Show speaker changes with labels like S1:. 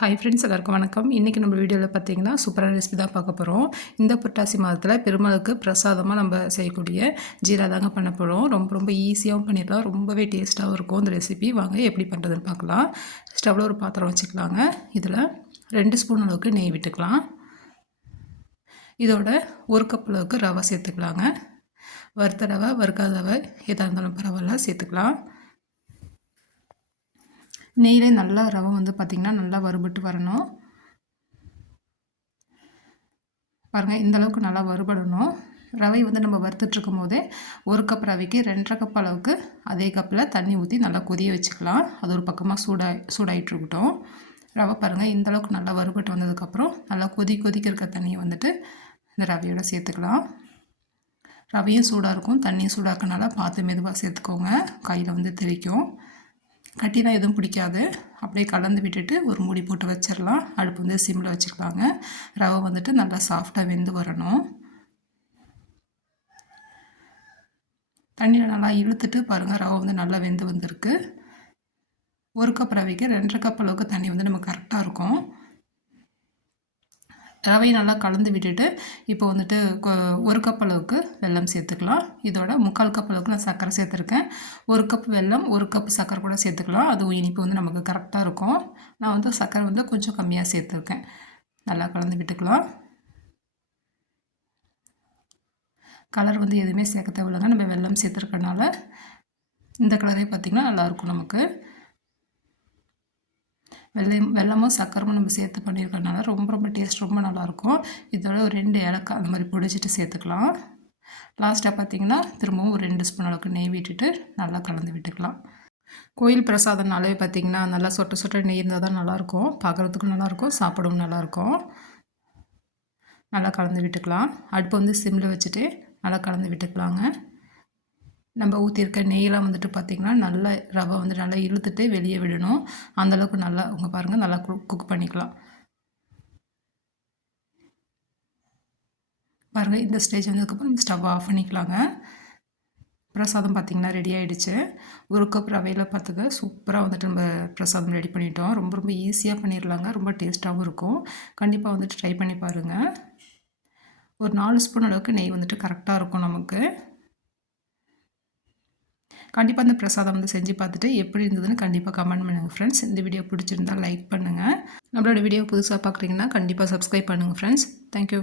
S1: Hi friends எல்லாருக்கும் வணக்கம். இன்றைக்கி நம்ம வீடியோவில் பார்த்தீங்கன்னா சூப்பரான ரெசிபி தான் பார்க்க போகிறோம் இந்த புரட்டாசி மாதத்தில் பெருமாளுக்கு பிரசாதமாக நம்ம செய்யக்கூடிய ஜீரா தாங்க பண்ண போகிறோம் ரொம்ப ரொம்ப ஈஸியாகவும் பண்ணிடலாம். ரொம்பவே டேஸ்ட்டாகவும் இருக்கும் இந்த ரெசிபி வாங்க எப்படி பண்ணுறதுன்னு பார்க்கலாம். ஸ்டவ்வில் ஒரு பாத்திரம் வச்சுக்கலாங்க. இதில் ரெண்டு ஸ்பூன் அளவுக்கு நெய் விட்டுக்கலாம். இதோட ஒரு கப் அளவுக்கு ரவை சேர்த்துக்கலாங்க. வறுத்த ரவை வறுக்காத ரவை எதாக இருந்தாலும் பரவாயில்ல சேர்த்துக்கலாம். நெய்யிலே நல்லா ரவை வந்து பார்த்திங்கன்னா நல்லா வறுபட்டு வரணும். பாருங்கள் இந்தளவுக்கு நல்லா வறுபடணும். ரவை வந்து நம்ம வறுத்துட்ருக்கும் போதே ஒரு கப் ரவைக்கு ரெண்டரை கப் அளவுக்கு அதே கப்பில் தண்ணி ஊற்றி நல்லா கொதிய வச்சுக்கலாம். அது ஒரு பக்கமாக சூடாக சூடாகிட்டு இருக்கட்டும். ரவை பாருங்கள் இந்தளவுக்கு நல்லா வறுபட்டு வந்ததுக்கப்புறம் நல்லா கொதி கொதிக்க இருக்க தண்ணியை வந்துட்டு இந்த ரவையோடு சேர்த்துக்கலாம். ரவையும் சூடாக இருக்கும் தண்ணியும் சூடாக்கனால பார்த்து மெதுவாக சேர்த்துக்கோங்க. கையில் வந்து தெளிக்கும். கட்டிலாம் எதுவும் பிடிக்காது. அப்படியே கலந்து விட்டுட்டு ஒரு மூடி போட்டு வச்சிடலாம். அடுப்பு வந்து சிம்மில் வச்சுக்கலாங்க. ரவை வந்துட்டு நல்லா சாஃப்டாக வெந்து வரணும். தண்ணியில் நல்லா இழுத்துட்டு பாருங்கள் ரவை வந்து நல்லா வெந்து வந்திருக்கு. ஒரு கப் ரவைக்கு ரெண்டரை கப் அளவுக்கு தண்ணி வந்து நம்ம கரெக்டாக இருக்கும். ரவையை நல்லா கலந்து விட்டுட்டு இப்போ வந்துட்டு ஒரு கப் அளவுக்கு வெல்லம் சேர்த்துக்கலாம். இதோட முக்கால் கப் அளவுக்கு நான் சர்க்கரை சேர்த்துருக்கேன். ஒரு கப் வெல்லம் ஒரு கப் சர்க்கரை கூட சேர்த்துக்கலாம். அதுவும் இனிப்பு வந்து நமக்கு கரெக்டாக இருக்கும். நான் வந்து சர்க்கரை வந்து கொஞ்சம் கம்மியாக சேர்த்துருக்கேன். நல்லா கலந்து விட்டுக்கலாம். கலர் வந்து எதுவுமே சேர்க்க தேவையில்லைங்க. நம்ம வெல்லம் சேர்த்துருக்கனால இந்த கலரே பார்த்திங்கன்னா நல்லாயிருக்கும் நமக்கு. வெள்ளையும் வெள்ளமும் சக்கரமும் நம்ம சேர்த்து பண்ணியிருக்கறனால ரொம்ப ரொம்ப டேஸ்ட் ரொம்ப நல்லாயிருக்கும். இதோட ஒரு ரெண்டு ஏலக்காய் அந்த மாதிரி பொடிச்சிட்டு சேர்த்துக்கலாம். லாஸ்ட்டாக பார்த்தீங்கன்னா திரும்பவும் ஒரு ரெண்டு ஸ்பூன் அளவுக்கு நெய் விட்டுட்டு நல்லா கலந்து விட்டுக்கலாம். கோயில் பிரசாதம்னாலே பார்த்திங்கன்னா நல்லா சொட்ட சொட்ட நெய் இருந்தால் தான் நல்லாயிருக்கும். பார்க்குறதுக்கும் நல்லாயிருக்கும் சாப்பிடவும் நல்லாயிருக்கும். நல்லா கலந்து விட்டுக்கலாம். அடுப்பு வந்து சிம்மில் வச்சுட்டு நல்லா கலந்து விட்டுக்கலாங்க. நம்ம ஊற்றிருக்க நெய்யெல்லாம் வந்துட்டு பார்த்திங்கன்னா நல்லா ரவை வந்து நல்லா இழுத்துட்டு வெளியே விடணும். அந்தளவுக்கு நல்லா உங்க பாருங்கள் நல்லா குக் பண்ணிக்கலாம். பாருங்கள் இந்த ஸ்டேஜ் வந்ததுக்கப்புறம் ஸ்டவ் ஆஃப் பண்ணிக்கலாங்க. பிரசாதம் பார்த்திங்கன்னா ரெடி ஆகிடுச்சு ஒரு கப் ரவையில் பார்த்துக்க சூப்பராக வந்துட்டு நம்ம பிரசாதம் ரெடி பண்ணிட்டோம். ரொம்ப ரொம்ப ஈஸியாக பண்ணிடலாங்க ரொம்ப டேஸ்ட்டாகவும் இருக்கும். கண்டிப்பாக வந்துட்டு ட்ரை பண்ணி பாருங்கள் ஒரு நாலு ஸ்பூன் அளவுக்கு நெய் வந்துட்டு கரெக்டாக இருக்கும் நமக்கு. கண்டிப்பாக இந்த பிரசாதம் வந்து செஞ்சு பார்த்துட்டு எப்படி இருந்ததுன்னு கண்டிப்பாக கமெண்ட் பண்ணுங்கள் ஃப்ரெண்ட்ஸ் இந்த வீடியோ பிடிச்சிருந்தால் லைக் பண்ணுங்கள் நம்மளோட வீடியோ புதுசாக பார்க்குறீங்கன்னா கண்டிப்பாக சப்ஸ்கிரைப் பண்ணுங்கள் ஃப்ரெண்ட்ஸ் தேங்க்யூ